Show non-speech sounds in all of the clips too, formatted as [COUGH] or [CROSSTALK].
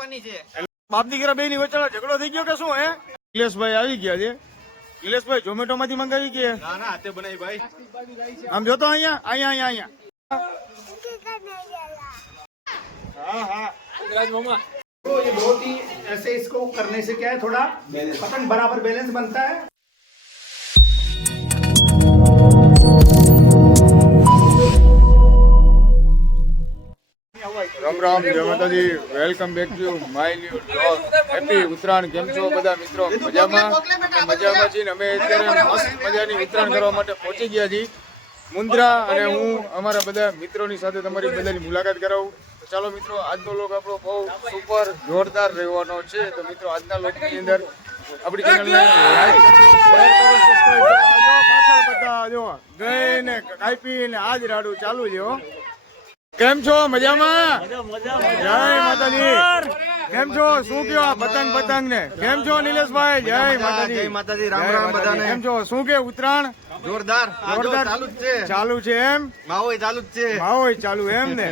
કાપવાની છે બાપ દીકરા બે ની વચ્ચે ઝઘડો થઈ ગયો કે શું હે નિલેશભાઈ આવી ગયા છે નિલેશભાઈ ઝોમેટો માંથી મંગાવી કે ના ના હાથે બનાવી ભાઈ આમ જોતો અહીંયા અહીંયા અહીંયા અહીંયા હા હા तो ये बहुत ही ऐसे इसको करने से क्या है थोड़ा पतंग बराबर बैलेंस बनता है રામ રામ, જય Mataji. Welcome back to my new blog happy Uttarayan. કેમ છો બધા મિત્રો? મજામાં? મજામાં છીએ અમે અત્યારે મસ્ત મજાની ઉત્તરાયણ કરવા માટે પહોંચી ગયા છીએ. મુન્દ્રા અને હું અમારા બધા મિત્રોની સાથે તમારી બધાની મુલાકાત કરાવું. તો ચાલો મિત્રો, આજનો લોક આપણો બહુ સુપર જોરદાર રહેવાનો છે. તો મિત્રો, આજના લોકની અંદર આપણી ચેનલને લાઈક કરો સબસ્ક્રાઇબ કરો. પાછળ બધા જો ગઈને કાપી ને આજ રાડું ચાલુ છે કેમ છો? મજામાં? જય માતાજી. કેમ છો? શું કયો આ પતંગ પતંગ ને કેમ છો નિલેશભાઈ? જય માતાજી જય માતાજી, રામ રામ બધાને. કેમ છો? શું કે ઉત્તરાયણ? જોરદાર. આ જોરદાર? ચાલુ જ છે. ચાલુ છે એમ? માહોલ ચાલુ જ છે. માહોય ચાલુ એમ ને?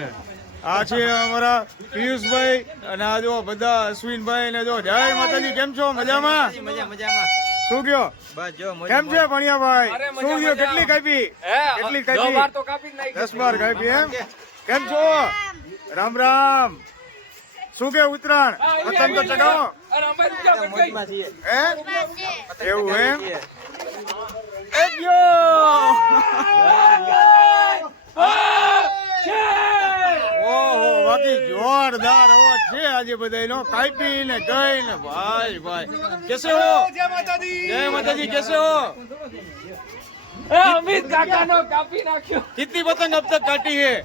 આ છે અમારા પિયુષભાઈ અને આ જો બધા અશ્વિનભાઈ ને જો. જય માતાજી કેમ છો? મજામાં? શું કયો? બસ જો મોજ કેમ છે ભણિયાભાઈ? શું કયો? કેટલી કાપી? કેટલી કાપી? દસ બાર કાપી એમ? કેમ છો? રામ રામ. શું કે ઉતરાણ પતંગ તો ચગાવો. એવું એમ ઓહો બાકી જોરદાર અવાજ છે આજે બધા બધાનો કાપી ને ગઈ ને ભાઈ ભાઈ. કેસે હો? જય માતાજી. જય માતાજી કેસે હો? અમિત કાકા નો કાપી નાખ્યો. કેટલી પતંગ અબ તક કાટી હે?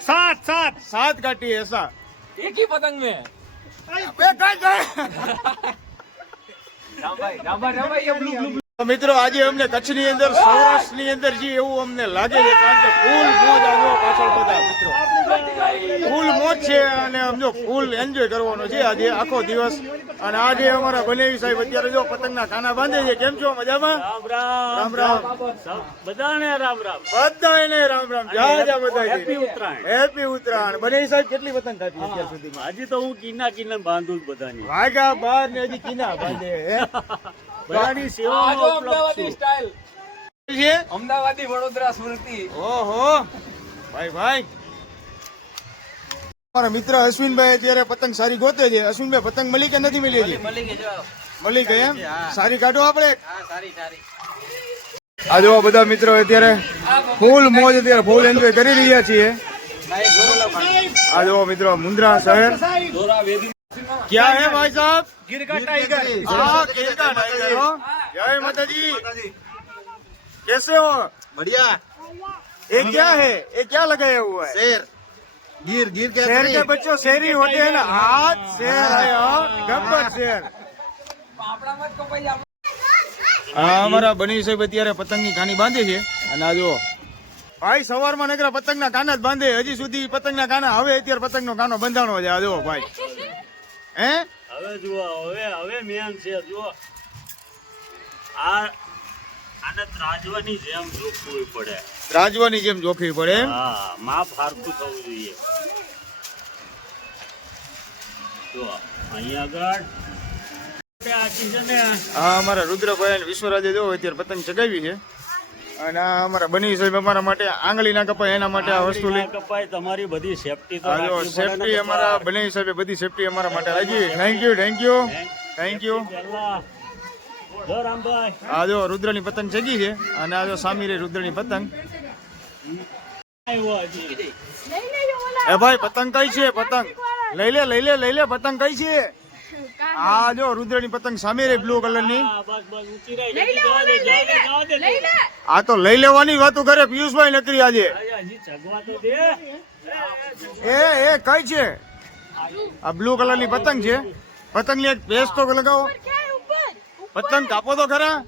सात सात सात घाटी है सात एक ही पतंग में राम भाई राम भाई राम भाई ये ब्लू ब्लू મિત્રો આજે અમને કચ્છની અંદર સૌરાષ્ટ્રની અંદર જે એવું અમને લાગે છે કારણ કે ફૂલ મોજ આવ્યો પાછળ બધા મિત્રો. ફૂલ મોજ છે અને સમજો ફૂલ એન્જોય કરવાનો છે આજે આખો દિવસ. અને આજે અમારા બનેવી સાહેબ અત્યારે જો પતંગના ખાના બાંધે છે. કેમ છો? મજામાં? રામ રામ. બધાને રામ રામ. બધાને રામ રામ. જા જા બધા હેપી ઉત્તરાયણ. હેપી ઉત્તરાયણ. બનેવી સાહેબ કેટલી પતંગ કાપી અત્યાર સુધીમાં? આજે તો હું કિના કિના બાંધું જ બધાની. વાગા બાર ને હજી કિના બાંધે? [LAUGHS] બધાની સેવામાં ઉપલબ્ધ અમદાવાદી છું. સ્ટાઇલ. છે? અમદાવાદી વડોદરા સ્મૃતિ. ઓહો. ભાઈ ભાઈ. મારા મિત્ર અશ્વિનભાઈ અત્યારે પતંગ સારી ગોતે છે. અશ્વિનભાઈ પતંગ મળી કે નથી મળી હજી? મળી ગઈ મળી ગઈ એમ? સારી કાઢો આપણે. હા સારી સારી. આ જો બધા મિત્રો અત્યારે ફૂલ મોજ અત્યારે ફૂલ એન્જોય કરી રહ્યા છીએ. આ જો મિત્રો મુન્દ્રા શહેર. क्या है भाई साहब गिर का टाइगर हाँ गिर का टाइगर हो जय माता जी कैसे हो बढ़िया ये क्या है ये क्या लगाया हुआ है शेर गिर गिर के शेर के बच्चों शेर ही होते हैं ना हाथ शेर है और गब्बर शेर આ અમારા બની સાહેબ અત્યારે પતંગની કાની બાંધે છે અને આ જો ભાઈ સવારમાં નકરા પતંગના કાના જ બાંધે હજી સુધી પતંગના કાના હવે અત્યારે પતંગનો કાનો બંધાણો છે આ જો ભાઈ હે? હવે જુઓ હવે હવે મેન છે જુઓ. આ આને ત્રાજવાની જેમ જોખવી પડે. ત્રાજવાની જેમ જોખવી પડે હા માપ હારતું થવું જોઈએ. જુઓ અહીંયા આગળ. આ અમારા રુદ્રભાઈ વિશ્વરાજે જો અત્યારે પતંગ ચગાવી છે. અને અમારા બની સાહેબ અમારા માટે આંગળી ના કપાય એના માટે આ વસ્તુ લઈ. કપાય તમારી બધી સેફટી તો આ જો રાખવી સેફટી અમારા બની સાહેબે બધી સેફટી અમારા માટે રાખી. Thank you thank you thank you આ જો રુદ્રની પતંગ ચગી છે અને આ જો સામી રે રુદ્રની પતંગ. એ ભાઈ પતંગ કઈ છે? પતંગ. લઈ લે લઈ લે લઈ લે પતંગ કઈ છે? આ જો રુદ્રની પતંગ સામે રે બ્લુ કલરની હા બસ બસ ઊંચી રહી. જવા દે જવા દે જવા દે લઈ લે. આ તો લઈ લેવાની વાતો કરે પિયુષભાઈ નકરી આજે. હજી ચગવા તો દે. એ એ કઈ છે? આ બ્લુ કલરની પતંગ છે. પતંગની એક ભેસ તો લગાવો. પતંગ કાપો તો ખરા.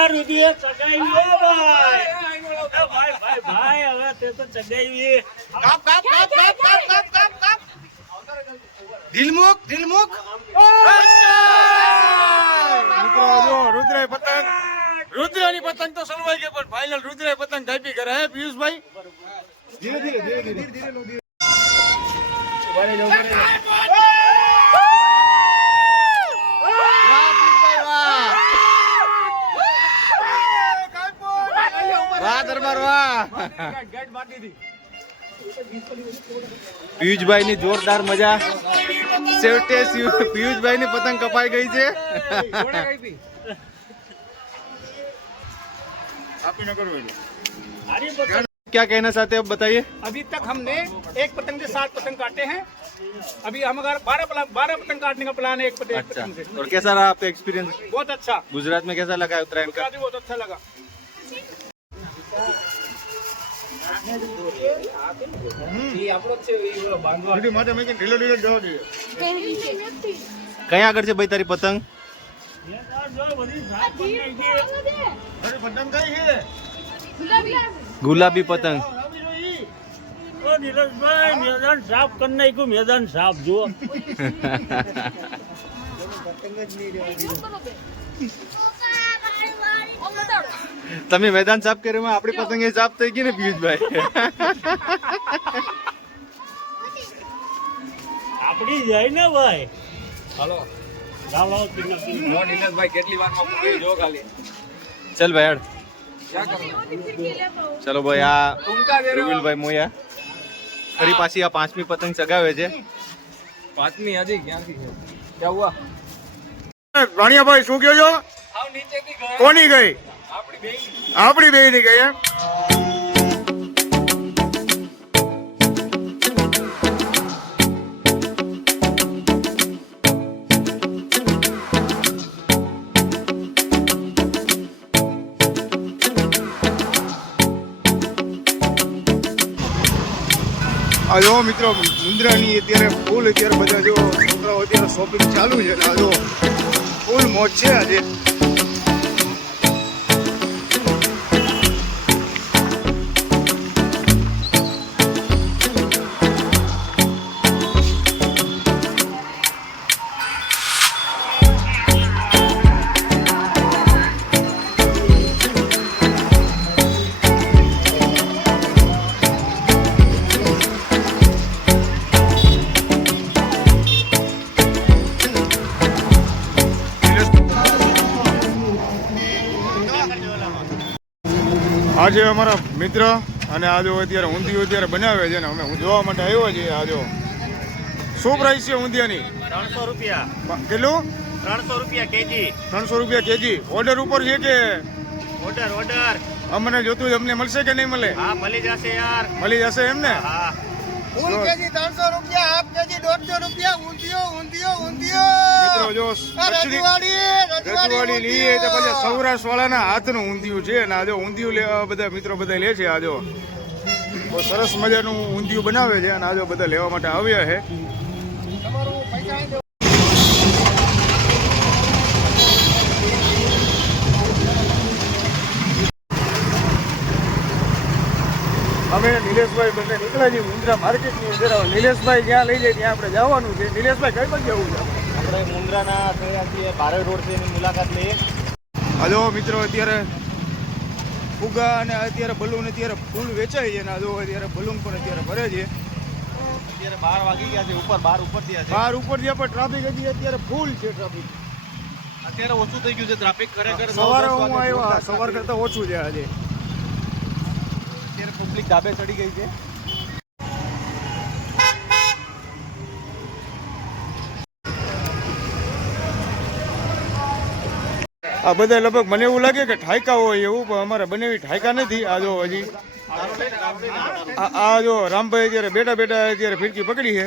ચગાવી ભાઈ. ભાઈ ભાઈ હવે તે તો ચગાવી કાપ કાપ કાપ કાપ કાપ કાપ. ઢીલમુખ ઢીલમુખ મિત્રો જો રુદ્રય પતંગ રુદ્રની પતંગ તો સલવાઈ ગઈ પણ ફાઇનલ રુદ્રય પતંગ કાપી કરે હે પિયુષભાઈ? ધીરે ધીરે ધીરે ધીરે ધીરે વાહ દરબાર વાહ. ગેટ માટી દી. પિયુષભાઈ ની જોરદાર મજા છેવટે પિયુષભાઈ ની પતંગ કપાઈ ગઈ છે કોણે કઈ હતી આપી ન કરવું હારી પતંગ क्या कहना चाहते हैं आप बताइए अभी तक हमने एक पतंग से सात पतंग काटे हैं अभी हम अगर बारह बारह पतंग काटने का प्लान है एक पतंग, एक अच्छा पतंग से और कैसा रहा आपका एक्सपीरियंस बहुत अच्छा गुजरात में कैसा लगा है उत्तरायण का मुझे बहुत अच्छा लगा કયા આગળ છે ભાઈ તારી પતંગ? જો બધી સાફ પતંગ છે. તારી પતંગ. કઈ છે ગુલાબી પતંગ મેદાન સાફ કરી નાખ્યું મેદાન સાફ જુઓ. તમે મેદાન સાફ કર્યું આપણી પતંગ એ સાફ થઈ ગઈ ને પિયુષભાઈ? આપડી જાય ને ભાઈ. હાલો. ચાલો ભાઈ હેડ. ચલો ભાઈ આ રૂબીલભાઈ મોયા. ફરી પાછી આ પાંચમી પતંગ ચગાવે છે. પાંચમી હજી ક્યાંથી છે? ક્યાં હુઆ રાણિયાભાઈ શું કહો છો? કોની ગઈ? આપણી બે ની ગઈ આ જો મિત્રો મુંદ્રાની અત્યારે ફૂલ અત્યારે બધા જો છોકરાઓ અત્યારે શોપિંગ ચાલુ છે આ જો ફૂલ મોજ છે આજે. આજે અમારા મિત્ર અને આજે અત્યારે ઊંધિયું અત્યારે બનાવે છે ને અમે જોવા માટે આવ્યો છીએ આજે શું પ્રાઇસ છે ઊંધિયાની? ત્રણસો રૂપિયા. કેટલું? ત્રણસો રૂપિયા કેજી. ત્રણસો રૂપિયા કેજી. ઓર્ડર ઉપર છે કે? ઓર્ડર ઓર્ડર અમને જોતું અમને મળશે કે નહીં મળે? હા મળી જશે યાર. મળી જશે એમ ને? હા. ફૂલ કેજી ત્રણસો રૂપિયા હાફ કેજી દોઢસો રૂપિયા ઊંધિયો ઊંધિયો ઊંધિયો. જો રજવાડી લઈએ તો પછી સૌરાષ્ટ્ર વાળાના હાથનું ઊંધિયું છે અને આજે ઊંધિયું લેવા બધા મિત્રો બધા લે છે આજો બહુ સરસ મજાનું ઊંધિયું બનાવે છે અને આજે બધા લેવા માટે આવ્યા છે. અમે નિલેશભાઈ બંને નીકળ્યા છીએ મુન્દ્રા માર્કેટની અંદર. હવે નિલેશભાઈ જ્યાં લઈ જાય ત્યાં આપણે જવાનું છે. નિલેશભાઈ કઈ બાજુ જવું છે? આપણે મુંદ્રાના થયા છીએ બારે રોડ છે એની મુલાકાત લઈએ. હલો મિત્રો અત્યારે ફુગા અને અત્યારે બલૂન અત્યારે ફૂલ વેચાય છે અને હજુ અત્યારે બલૂન પણ અત્યારે ભરે છે. અત્યારે બાર વાગી ગયા છે ઉપર બાર ઉપર થયા બહાર ઉપર જે પણ ટ્રાફિક હજી અત્યારે ફૂલ છે ટ્રાફિક અત્યારે ઓછું થઈ ગયું છે ટ્રાફિક ખરેખર સવારે હું આવ્યો સવાર કરતા ઓછું છે આજે. પબ્લિક ધાબે ચડી ગઈ છે. આ બધા લગભગ મને એવું લાગે કે ઠાયકા હોય એવું, પણ અમારે બનેવી ઠાયકા નથી. આ જો હજી આ જો રામભાઈ અત્યારે બેઠા બેઠા ફિરકી પકડી છે,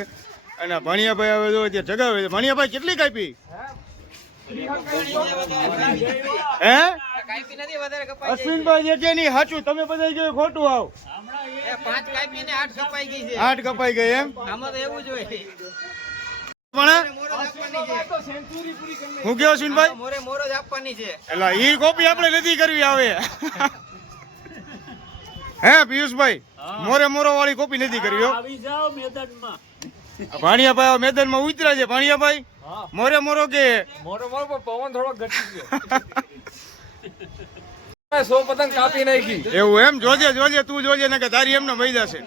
અને ભાણિયાભાઈ આવે જો અત્યારે જગાવે ભાણિયાભાઈ કેટલી કાપી? હે? અશ્વિનભાઈ જે નહીં સાચું. તમે બધા ગયો ખોટું આવ. પાંચ કાપી ને આઠ કપાઈ ગઈ છે. આઠ કપાઈ ગઈ એમ? આમાં તો એવું જ હોય. પણ મોરો જ આપવાની છે. હું કેવો અશ્વિનભાઈ? મોરે મોરો જ આપવાની છે. એટલે ઈ કોપી આપણે નથી કરવી આવે. હે પિયુષભાઈ? મોરે મોરો વાળી કોપી નથી કરવી હો. આવી મેદાનમાં. ભાણિયાભાઈ મેદાનમાં ઉતર્યા છે. ભાણિયાભાઈ? મોરે મોરો કે. મોરો મોરો પવન થોડો ઘટી ગયો. [LAUGHS] સો પતંગ કાપી નાખી. એવું એમ? જોજે જોજે તું જોજે ને કે તારી એમને મહી જશે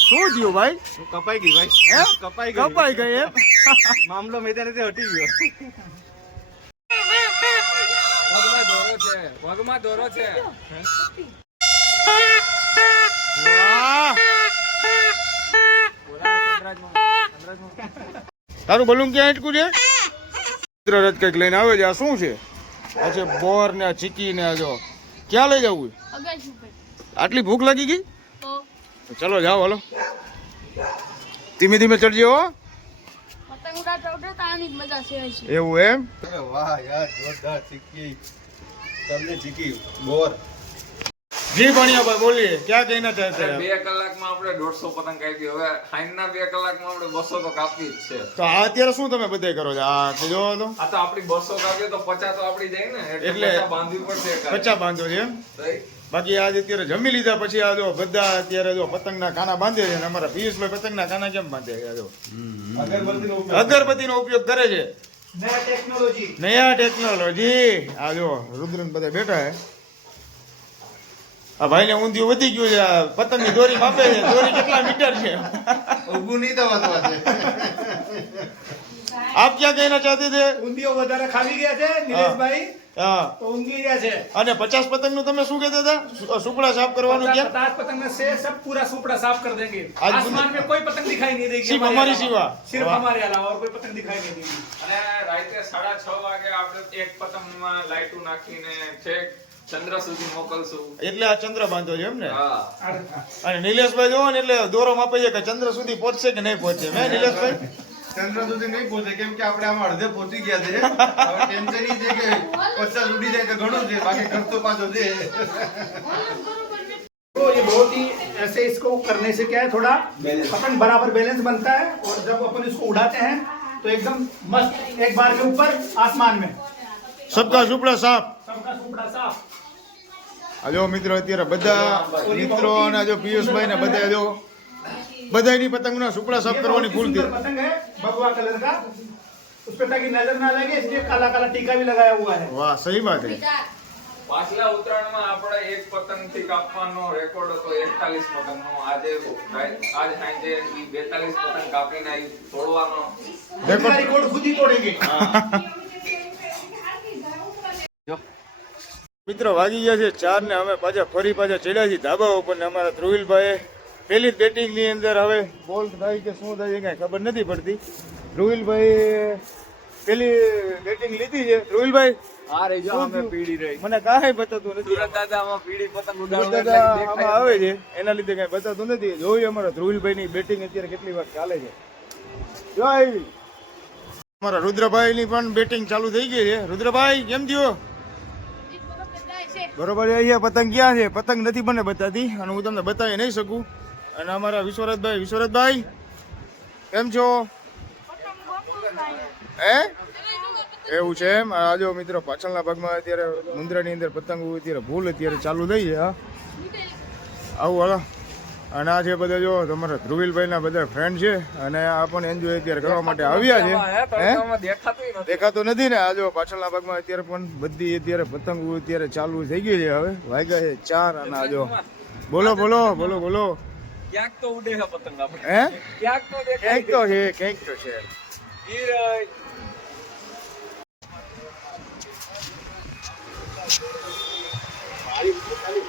શું થયું ભાઈ? કપાઈ ગઈ ભાઈ. કપાઈ ગઈ. કપાઈ ગઈ એમ? મામલો મેદાનેથી હટી ગયો. પગમાં દોરો છે પગમાં દોરો છે. તારું બલૂન ક્યાં અટકું છે? ચિત્રરથ કંઈક લઈને આવે છે આ શું છે? આ છે બોર ને આ ચીકી ને આ જો. ક્યાં લઈ જવું આટલી ભૂખ લાગી ગઈ? ચલો જાઓ હાલો. ધીમે ધીમે ચડજો ઉડાડતા ઉડાડતા આની જ મજા છે. એવું એમ? વાહ યાર જોરદાર ચીકી તમને ચીકી બોર. જી ભણિયાભાઈ બોલીએ. ક્યાં કહીના થાય બે કલાકમાં આપણે દોઢસો પતંગ કાપી હવે હાઈના બે કલાકમાં આપણે બસો તો કાપી જ છે. તો આ અત્યારે શું તમે બધાય કરો છો? આ તો જો તો. આ તો આપણી બસો કાપીએ તો પચાસ તો આપણી જાય ને. એટલે બાંધવી પડશે પચાસ બાંધો છે. બાકી આજે અત્યારે જમી લીધા પછી આ જો બધા અત્યારે જો પતંગના કાના બાંધે છે અને અમારા પિયુષભાઈ પતંગના કાના કેમ બાંધે છે જો? અગરબત્તીનો ઉપયોગ. કરે છે. નયા ટેકનોલોજી. આ જો રુદ્રન બધા બેઠા હે આ ભાઈને ઊંધિયું વધી ગયું છે પતંગની દોરી માપે છે. દોરી કેટલા મીટર છે? ઊભું નહીં થવાનું છે આપ ક્યાં કહેના ચાહતે છે? ઊંધિયો વધારે ખાવી ગયા છે નિલેશભાઈ. અને પચાસ પતંગ નું તમે શું કહેતા હતા સુ- સુપડા સાફ કરવાનું पचास ક્યાં पचास पतंग में से सब पूरा सुपड़ा साफ कर देंगे आज आसमान में कोई पतंग दिखाई नहीं देगी सिर्फ हमारे हमारी अलावा। सिवा। सिर्फ वाह। हमारे अलावा और कोई पतंग दिखाई नहीं देगी અને રાતે સાડા છ વાગે આપણે એક પતંગમાં લાઈટું નાખીને છેક ચંદ્ર સુધી મોકલશું એટલે આ ચંદ્ર બાંધો છે એમ ને હા અને નિલેશભાઈ જોવો ને એટલે દોરો માપે છે કે ચંદ્ર સુધી પહોંચશે કે નહીં પહોંચે મેં નિલેશભાઈ ચંદ્ર સુધી નહીં પહોંચે કેમ કે આપણે આમાં અડધે પહોંચી ગયા છે હવે ટેન્શન ઈ છે કે પચાસ ઉડી જાય તો ઘણું છે બાકી ખર્ચો પાછો છે तो ये बहुत ही ऐसे इसको करने से क्या है थोड़ा पतंग बराबर बैलेंस बनता है और जब अपन इसको उड़ाते हैं तो एकदम मस्त एक बार के ऊपर आसमान में સબકા સુપડા સાફ सबका सुपड़ा साफ આ જો મિત્રો અત્યારે બધા મિત્રો અને આ જો પિયુષભાઈ ને બધા જો બધાની પતંગના સુપડા સાફ ये કરવાની बहुत ही ભૂલ सुंदर पतंग है भगवा कलर का उस पे ताकि नजर ना लगे इसलिए काला काला टीका भी लगाया हुआ है વાહ સહી વાત હે પાછલા ઉત્તરાયણમાં આપણે એક પતંગ થી કાપવાનો રેકોર્ડ હતો એકતાલીસ પતંગ નો આજે રાત- આજ સાંજે ઈ બેતાલીસ પતંગ કાપીને ઈ તોડવાનો देखो इसका रिकॉर्ड खुद ही तोड़ेंगे મિત્રો વાગી ગયા છે ચાર ને અમે પાછા ફરી પાછા ચડ્યા છીએ ધાબા ઉપર ને અમારા ધ્રુવિલભાઈ પેલી જ બેટિંગની અંદર હવે બોલ થાય કે શું થાય કાંઈ કઈ ખબર નથી પડતી. ધ્રુવિલભાઈ પેલી બેટિંગ લીધી છે. ધ્રુવિલભાઈ આ રહી? પીડી રહી. મને કાંઈ બતાતું નથી. સુરત દાદા આમાં પીડી પતંગ ઉડાડવા દાદા એટલે આમાં દેખાય આવે છે. એના લીધે કઈ બતાતું નથી. જોયું અમારા ધ્રુવિલભાઈ ની બેટિંગ અત્યારે કેટલી વાર ચાલે છે. જો આવી અમારા રુદ્રભાઈ ની પણ બેટિંગ ચાલુ થઈ ગઈ છે. રુદ્રભાઈ કેમ થયો બરોબર અહીંયા પતંગ ક્યાં છે? પતંગ નથી મને બતાતી અને હું તમને બતાવી નહીં શકું. અને અમારા વિશ્વરથભાઈ વિશ્વરથભાઈ કેમ છો? હે? એવું છે એમ? આજો મિત્રો પાછળના ભાગમાં અત્યારે મુંદ્રાની અંદર પતંગ અત્યારે ભૂલ અત્યારે ચાલુ થઈ છે હા. આવું હાલો. અને આ છે બધા જો તમારા ધ્રુવિલભાઈના બધા ફ્રેન્ડ છે અને આ પણ એન્જોય અત્યારે કરવા માટે આવ્યા છે. દેખાતું નથી. દેખાતો નથી ને? આ જો પાછળના ભાગમાં અત્યારે પણ બધી અત્યારે પતંગો અત્યારે ચાલુ થઈ ગઈ છે હવે. વાગ્યા છે ચાર અને આ જો. બોલો બોલો બોલો બોલો. ક્યાંક તો ઉડે છે પતંગ આપણે હે? ક્યાંક તો દેખાય કંઈક તો છે કંઈક તો છે. ઈ રહી.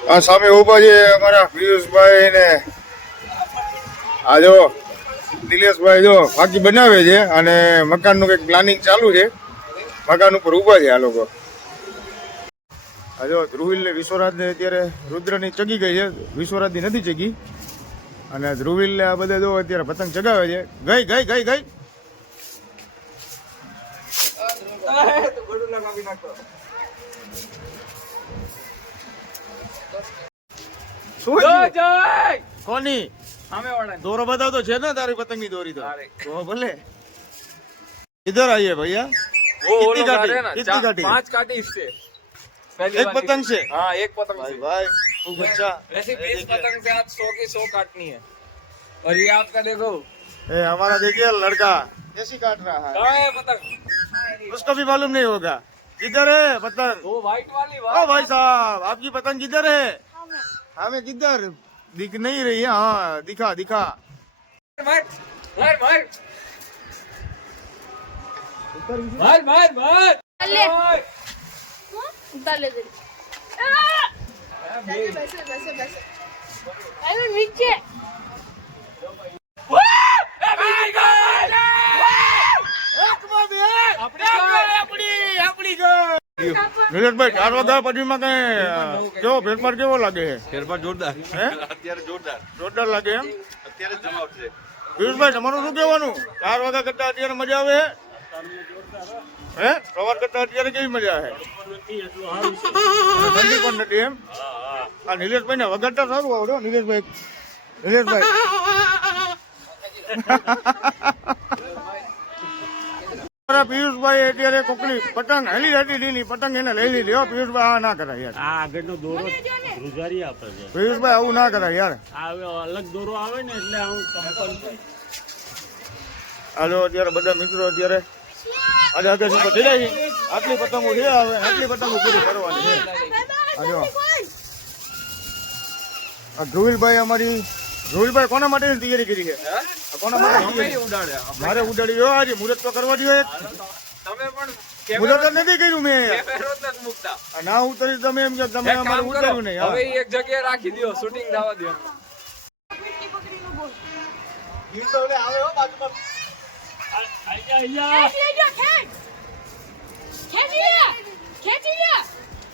આ સામે ઊભા છે અમારા પિયુષભાઈ ને આ જો દિલેશભાઈ જો ફાકી બનાવે છે અને મકાનનું કંઈક પ્લાનિંગ ચાલુ છે. મકાન ઉપર ઊભા છે આ લોકો. આ જો ધ્રુવિલ ને વિશ્વરાજ ને અત્યારે રુદ્રની ચગી ગઈ છે. વિશ્વરાજની નથી ચગી. અને ધ્રુવીલ બધા જો અત્યારે પતંગ ચગાવે છે. ગઈ ગઈ ગઈ ગઈ. કોની? દોરો બતાવતો છે ને તારી પતંગની દોરી તો. ભલે. ઇધર આઈએ ભાઈ કિતની પાંચ કાટી છે. એક પતંગ છે. હા એક પતંગ ભાઈ. अच्छा वैसे बीस पतंग से आज सौ की सौ काटनी है। और ये आपका देखो। ए, हमारा देखिए लड़का कैसी काट रहा है? है पतंग? उसको भी मालूम नहीं होगा। किधर है पतंग? वो व्हाइट वाली ओ भाई साहब आपकी पतंग किधर है? हमें किधर? दिख नहीं रही है हाँ दिखा दिखा। मार मार मार मार। मार मार ले। मार। નીચે નીરજભાઈ ચાર વાગ્યા પછીમાં કઈ કેવો ફેરફાર કેવો લાગે? છે ફેરફાર જોરદાર. અત્યારે જોરદાર. જોરદાર લાગે એમ? અત્યારે જ છે. પિયુષભાઈ તમારું શું કહેવાનું? ચાર વાગ્યા કરતા અત્યારે મજા આવે? હે? સવાર કરતા અત્યારે કેવી મજા આવે? ઠંડી પણ નથી એમ? આ નિલેશભાઈ ને વગાડતા સારું આવડ્યો નિલેશભાઈ. નિલેશભાઈ. પિયુષભાઈ અત્યારે કોકની પતંગ હેલી હતી લીલી પતંગ એને લઈ લીધી. હો પિયુષભાઈ આ ના કરાય યાર. આ આગળનો દોરો રૂજારી આપે છે. પિયુષભાઈ આવું ના કરાય યાર. આ અલગ દોરો આવે ને એટલે કંપલ હાલો અત્યારે બધા મિત્રો અત્યારે આજે આગળ છે. આટલી પતંગો છે હવે આટલી પતંગો પૂરી કરવાની છે. ધ્રુવીલભાઈ અમારી ધ્રુવીલભાઈ કોના માટેની તૈયારી કરી છે? કોના માટે? મારે ઉડાડી દો આજે મુહૂર્ત તો કરવા દો એક. તમે પણ મુહૂર્ત નથી કર્યું મેં. કેમેરો જ નથી મૂકતા. આ ના ઉતરી તમે એમ કે તમે અમારે ઉતાર્યું નહીં હવે એક જગ્યાએ રાખી દો શૂટિંગ થવા દો ખેંચી લે ખેંચી લે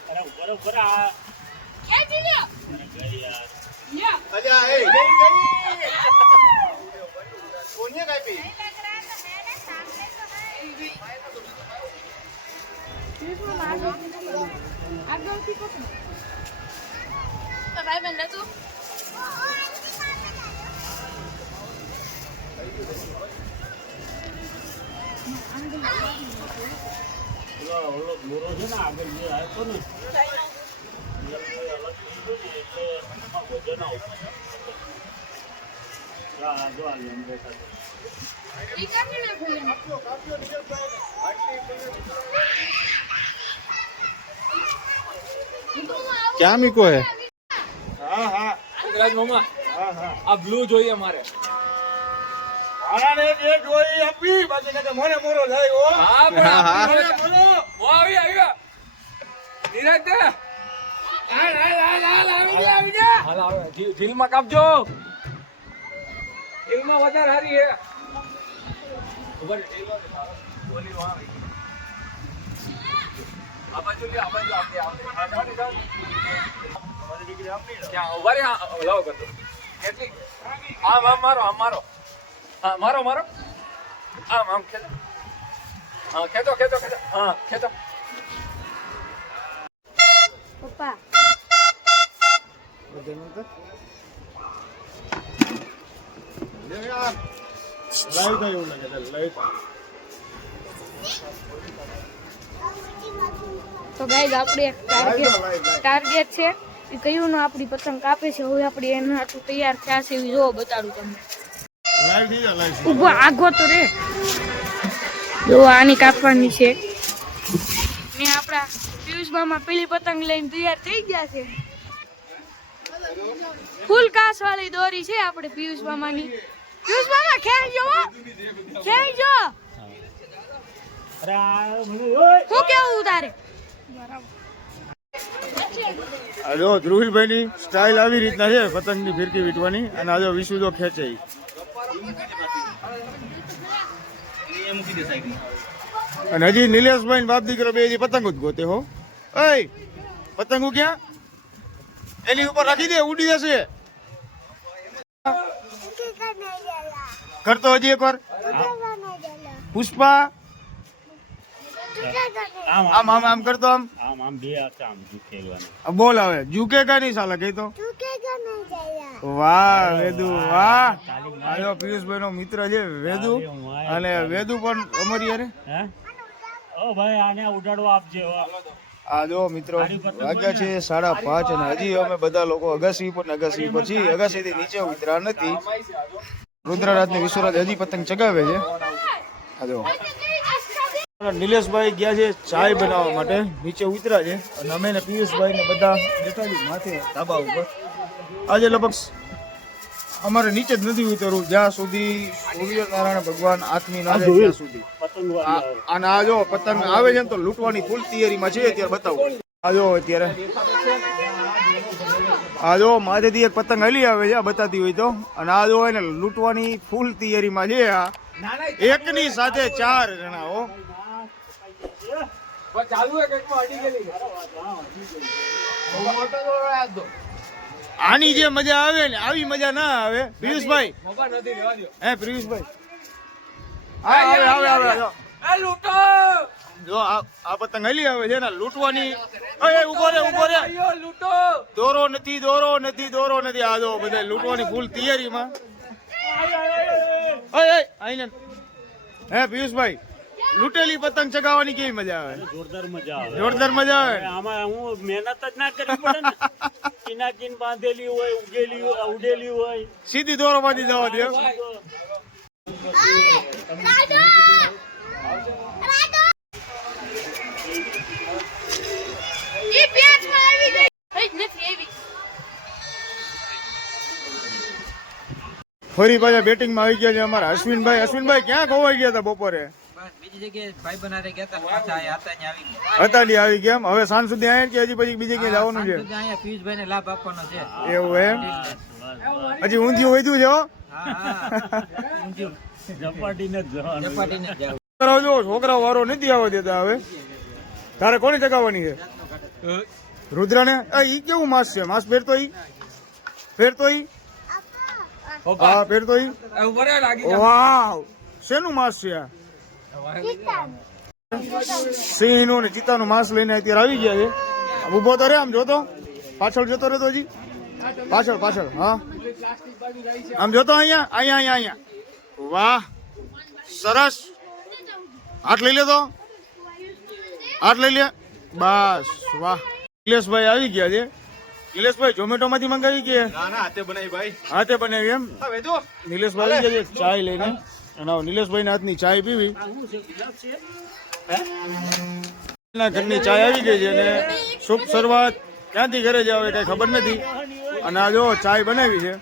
અરે આ ક્યાં મીકો હે? હા હા. રાજ મામા હા હા. આ બ્લુ જોઈએ મારે આને જે જોઈ આપી બાકી નકર મોરે મોરો થાય હા. પણ હા, હા. મોરે. આવી આવ્યો નીરજ દે. હાલ હાલ હાલ હાલ આવી જા આવી જા. હાલ આવે જી- જીલમાં કાપજો. જીલમાં વધારે હારી હે. ઓલી મારો, આમ મારો. હા, મારો, મારો. આમ, આમ ખેતો હા, ખેતો ખેતો ખેતો હા, ખેતો પપ્પા. થાય એવું લાગે થાય. તો ગાઈઝ આપણે એક ટાર્ગેટ ટાર્ગેટ છે. એ કયું નો આપણી પતંગ કાપે છે? હવે આપણે એના હાટું તૈયાર થયા છે એવી જોવો બતાડું તમને. ઊભો આગો તો રે. જો આની કાપવાની છે. ને આપણા પિયુષ મામા પેલી પતંગ લઈને તૈયાર થઈ ગયા છે. ફૂલ કાસ વાળી દોરી છે આપણે પિયુષ મામાની. પિયુષ મામા ખેંચજો. ખેંચજો. અરે આ મને ઓય હું કેવું તારે જો ધ્રુવીભાઈ ની સ્ટાઇલ આવી રીતના છે પતંગની ફિરકી વીટવાની અને આજે વિશુ જો ખેંચે અને હજી નિલેશભાઈ બાપ દીકરો બે હજી પતંગ જ ગોતે હો. એ પતંગો ક્યાં? એની ઉપર રાખી દે ઉડી જશે. કરતો હજી એકવાર. પુષ્પા આમ આમ આમ આમ કરતો આમ? આમ આમ બે આમ ઝૂકેલવાનું આ બોલ હવે ઝૂકે કા નહીં સાલા કઈ તો? વાહ વેદુ વાહ. આયો પિયુષભાઈ નો મિત્ર છે વેદુ. અને વેદુ પણ અમારી યારે હે? ઓ ભાઈ આને ઉડાડવા આપજે આ જો મિત્રો વાગ્યા છે સાડા પાંચ અને હજી અમે બધા લોકો અગાસી પર અગાસી પર અગાસી થી નીચે ઉતરા નથી. રુદ્રરાજ ને વિશ્વરાજ હજી પતંગ ચગાવે છે. આ જો. નિલેશભાઈ ગયા છે ચાય બનાવવા માટે. નીચે ઉતર્યા છે અને અમે ને પિયુષભાઈ ને બધા બેઠા છે માથે ધાબા ઉપર. આજે લગભગ અમારે નીચે જ નથી ઉતરવું. જ્યાં સુધી સૂર્યનારાયણ ભગવાન આત્મી ના ત્યાં સુધી. અને આ જો પતંગ આવે છે ને તો લૂંટવાની ફૂલ તૈયારીમાં છે અત્યારે બતાવો. આ જો અત્યારે. આ જો માથેથી એક પતંગ હલી આવે છે, આ બતાતી હોય તો. અને આ જો એને લૂંટવાની ફૂલ તૈયારીમાં છે આ. એકની સાથે ચાર જણા હો ચાલુ હે કંઈક અડી ગયેલી આની જે મજા આવે ને આવી મજા ના આવે. પિયુષભાઈ. હે પિયુષભાઈ. આવે આવે. લૂંટો! જો આ પતંગ હલી આવે છે ને લૂંટવાની. અય ઊભો રે ઊભો રે. લૂંટો! દોરો નથી દોરો નથી દોરો નથી. આ જો બધા લૂંટવાની ફૂલ તૈયારીમાં. અય આઈને હે પિયુષભાઈ. લૂંટેલી પતંગ ચગાવવાની કેવી મજા આવે? જોરદાર મજા આવે. જોરદાર મજા આવે? આમાં હું મહેનત જ ના કરવી પડે ને. [LAUGHS] કિનાકિન બાંધેલી હોય ઉગેલી હોય ઉડેલી હોય. સીધી દોરો બાંધી જવા દે ફરી પાછા બેટિંગમાં આવી ગયા છે અમારા. અશ્વિનભાઈ અશ્વિનભાઈ ક્યાં ખોવાઈ ગયા હતા બપોરે? બીજી જગ્યાએ ભાઈ બનારે ગયા હતા પાછા અહીંયા હતા અહીંયા આવી ગયા. હતા ની આવી ગયા હવે સાંજ સુધી આયા કે હજી પછી બીજે ક્યાંય જવાનું છે? અહીંયા પિયુષભાઈ ને લાભ આપવાનો છે. એવું એમ? હજી ઊંધિયું વધ્યું છે છોકરાઓ જો છોકરાઓ વારો નથી આવવા દેતા હવે. તારે કોની ચગાવવાની છે? રુદ્રાને? આ ઈ કેવું માસ છે? માસ ફેરતો ઈ? ફેરતો ઈ? હા પહેરતો ઈ? વાવ! શેનું માસ છે આ? સિંહનું ને ચિત્તાનું માંસ લઈને અત્યારે આવી ગયા છે. ઊભો તો રે આમ જોતો. પાછળ જોતો રહેતો હજી. પાછળ પાછળ હા. આમ જોતો અહીંયા અહીંયા અહીંયા અહીંયા. વાહ સરસ. હાથ લઈ લે તો હાથ લઈ લે. બસ વાહ. નિલેશભાઈ આવી ગયા છે. નિલેશભાઈ ઝોમેટો માંથી મંગાવી કે? ના ના હાથે બનાવી ભાઈ. હાથે બનાવી એમ? નિલેશભાઈ આવી ગયા છે ચાય લઈને. અને હવે નિલેશભાઈ હાથની ચાય પીવી. ના ઘરની ચાય આવી ગઈ છે અને શુભ શરૂઆત ક્યાંથી ઘરે જાવ કઈ ખબર નથી. અને આ જો ચાય બનાવી છે.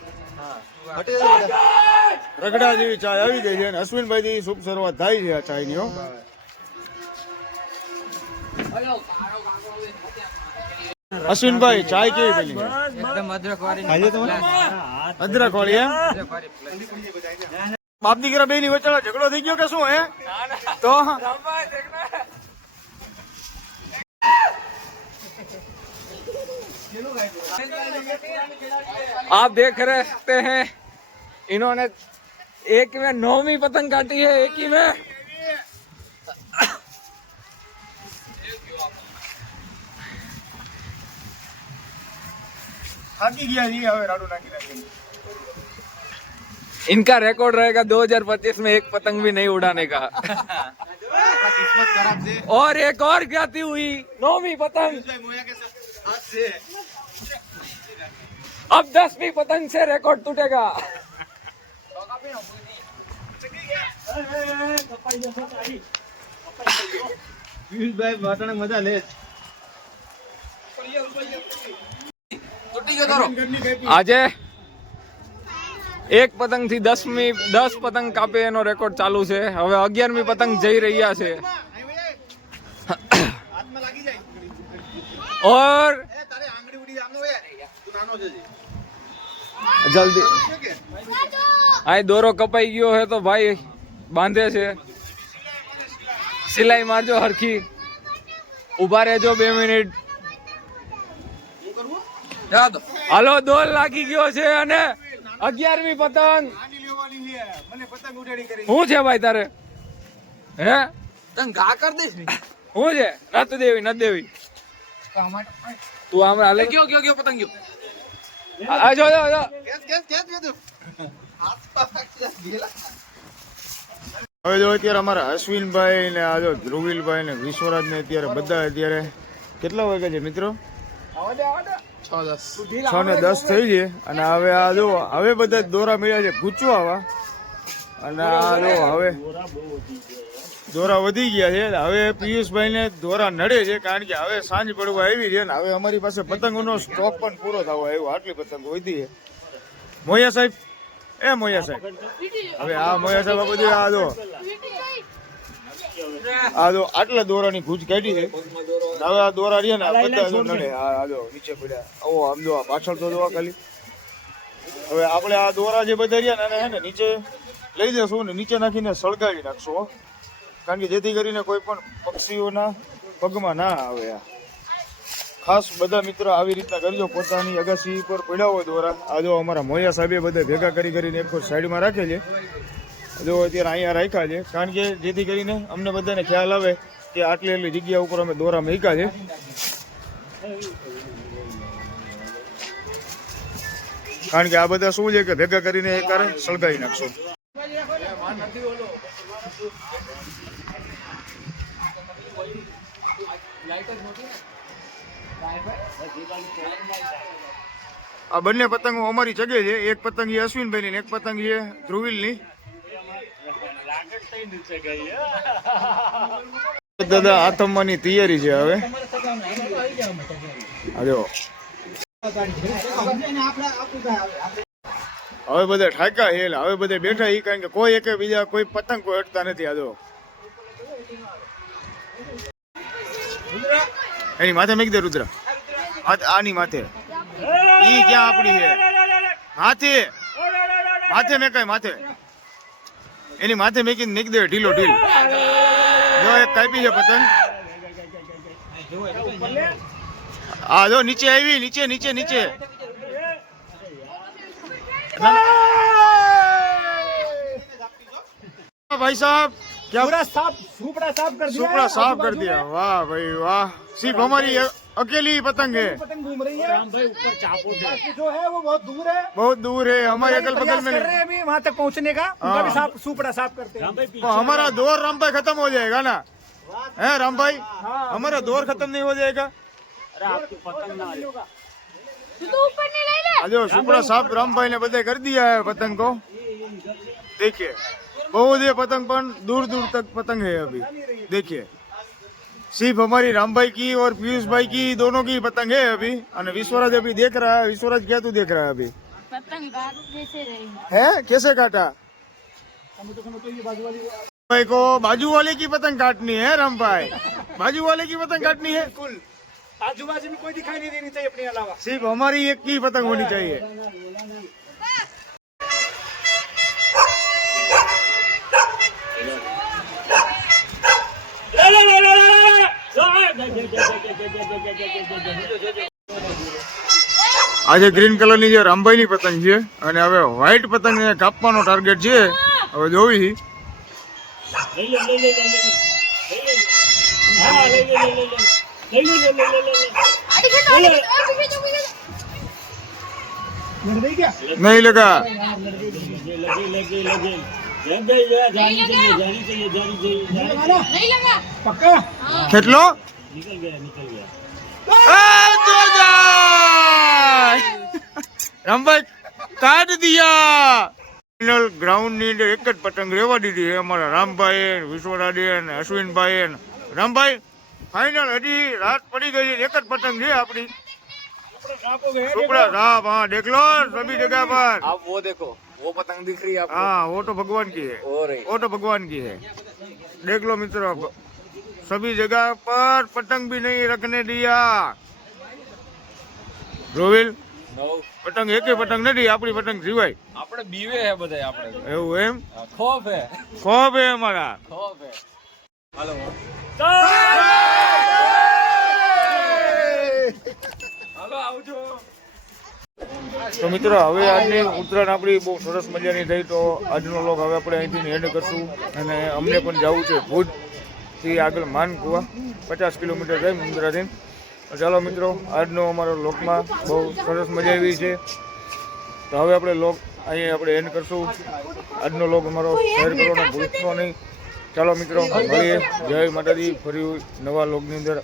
રગડા જેવી ચાય આવી ગઈ છે અને અશ્વિનભાઈ થી શુભ શરૂઆત થાય છે આ ચાયની ની અશ્વિનભાઈ ચાય કેવી બની એકદમ અદરક વાળી. અદરક વાળી એમ. બાપ દીકરા બે ની વચ્ચે ઝઘડો થઈ ગયો કે શું હે તો आप देख रहे सकते हैं इन्होंने एक में नौवीं पतंग काटी है एक ही में થાકી ગયા છીએ હવે રાડુ નાખી નાખી इनका रिकॉर्ड रहेगा 2025 में एक पतंग भी नहीं उड़ाने का। और एक और ज्ञाति हुई नौवीं पतंग। अब दसवीं पतंग से रिकॉर्ड टूटेगा। मज़ा ले આજે એક પતંગથી દસમી દસ પતંગ કાપે એનો રેકોર્ડ ચાલુ છે. હવે અગિયારમી પતંગ જઈ રહ્યા છે. ઓર. જલ્દી. આ દોરો કપાઈ ગયો હે તો ભાઈ બાંધે છે. સિલાઈ મારજો હરખી. ઊભા રહેજો બે મિનિટ. હાલો દોર લાગી ગયો છે અને અગિયારમી પતંગ. હું છે. મને પતંગ ઉડાડી કરી. શું છે ભાઈ તારે? હે? તને ઘા કરી દઈશ ને. શું છે? નત દેવી નત દેવી તું આમ હાલે? ગયો ગયો ગયો પતંગ ગયો. આ જો જો જો. કેસ કેસ કેસ મેં હાથ હવે જો અત્યારે અમારા અશ્વિનભાઈ ને આ જો ધ્રુવિલભાઈ ને વિશ્વરાજ ને અત્યારે બધા અત્યારે કેટલા વાગ્યા છે મિત્રો? છ ને દસ થઈ છે અને હવે આ જો, હવે બધા દોરા મળ્યા છે. ગૂંચવાવા અને આ જો, હવે દોરા વધી ગયા છે. હવે પિયુષભાઈને દોરા નડે છે, કારણ કે હવે સાંજ પડવા આવી છે ને હવે અમારી પાસે પતંગોનો સ્ટોક પણ પૂરો થવો આવ્યો. આટલી પતંગ વધી છે. મોયા સાહેબ, એ મોયા સાહેબ. હવે આ મોયા સાહેબ આ બધું આ જો આ જો આટલા દોરાની ગુજ કાઢી છે. આ દોરા રહ્યા ને આ બધા નડે. આ જો નીચે પડ્યા. ઓ આમ જો પાછળ તો જોવા ખાલી. હવે આપણે આ દોરા જે બધા રહ્યા ને એને નીચે લઈ જશું ને નીચે નાખીને સળગાવી નાખશું કારણ કે જેથી કરીને કોઈ પણ પક્ષીઓના પગમાં ના આવે આ. ખાસ બધા મિત્રો આવી રીતના કરજો પોતાની અગાસી પર પડ્યા હોય દોરા. આ જો અમારા મોયા સાહેબે બધા ભેગા કરી કરીને એક સાઈડમાં રાખે છે. જો અત્યારે અહીંયા રાખ્યા છે કારણ કે જેથી કરીને અમને બધાને ખ્યાલ આવે કે આટલી આટલી જગ્યા ઉપર અમે દોરા મૂક્યા છે. કારણ કે આ બધા શું છે કે ભેગા કરીને એક કારણે સળગાવી નાખશો. આ બંને પતંગો અમારી જગે છે. એક પતંગ છે અશ્વિનભાઈની એક પતંગ છે ધ્રુવિલની. દાદા આથમવાની તૈયારી છે હવે. હવે બધા ઠાકા હેલ હવે બધા બેઠા એ કારણ કે કોઈ એક બીજા કોઈ પતંગ કોઈ અટતા નથી, આ એની માથે મેં દે, રુદ્ર. આની માથે. ઈ ક્યાં આપણી છે? માથે. માથે મેકાય, માથે. એની માથે મેકીને મેક દે, ઢીલો, ઢીલ. જો એક કાપી છે પતંગ. આ જો નીચે આવી નીચે નીચે નીચે. ભાઈ સાહેબ क्या पूरा साफ़ सुपड़ा साफ़ कर दिया सुपड़ा साफ़ कर दिया। वाह भाई वाह। सिर्फ़ हमारी अकेली पतंग है। पतंग घूम रही है। भाई ऊपर चाकू जो है वो बहुत दूर है। बहुत दूर है हमारे अगल बगल में कर रहे हैं अभी वहाँ तक पहुँचने का। हाँ। साफ़ सुपड़ा साफ़ करते हैं। हाँ, हमारा दौर राम भाई खत्म हो जाएगा ना? है राम भाई? हाँ। हमारा दौर खत्म नहीं हो जाएगा। अरे सुपड़ा साहब राम भाई ने बधाई कर दिया है पतंग को। देखिए। बहुत ये पतंग पर दूर दूर तक पतंग है अभी। देखिए सिर्फ़ हमारी राम भाई की और पीयूष भाई की दोनों की पतंग है अभी और विश्वराज अभी देख रहा है विश्वराज क्या तू देख रहा है अभी? पतंग कैसे है? कैसे काटा? भाई को बाजू वाले की पतंग काटनी है राम भाई बाजू वाले की पतंग काटनी है। आजू बाजू में कोई दिखाई नहीं देनी चाहिए अपने अलावा। सिर्फ़ हमारी एक की पतंग होनी चाहिए। આજે ગ્રીન કલરની જે રામભાઈની પતંગ છે અને હવે વ્હાઈટ પતંગને કાપવાનો ટાર્ગેટ છે. હવે જોવી નહીં લગા. કેટલો? निकल હજી રાત પડી ગઈ એક જ પતંગ છે આપણી. હા તો ભગવાન કી હે. ઓ તો ભગવાન કી હે. દેખ મિત્રો सभी जगह पर पतंग भी नहीं रखने दिया રોવિલ પતંગ એકે પતંગ નથી આપણી પતંગ જીવાય આપણે બીવે હે બધા આપણે એવું એમ ખોફ હે ખોબ હે અમારા ખોફ હે હાલો હાલો આવજો તો મિત્રો હવે આજની ઉત્તરાયણ આપણી બહુ સરસ મજાની થઈ તો આજનો લોક હવે આપણે અહીંથી એન્ડ કરશું અને અમને પણ જવું છે ભુજ થી આગળ માનકુવા પચાસ કિલોમીટર જાય મુંદ્રાથી ચાલો મિત્રો, આજનો અમારો લોકમાં બહુ સરસ મજા આવી છે. તો હવે આપણે લોક અહીંયા આપણે એન્ડ કરશું. આજનો લોક અમારો શેર કરવાનો ભૂલશો નહીં. ચાલો મિત્રો, મળીએ. જય માતાજી. ફરી નવા લોકની અંદર.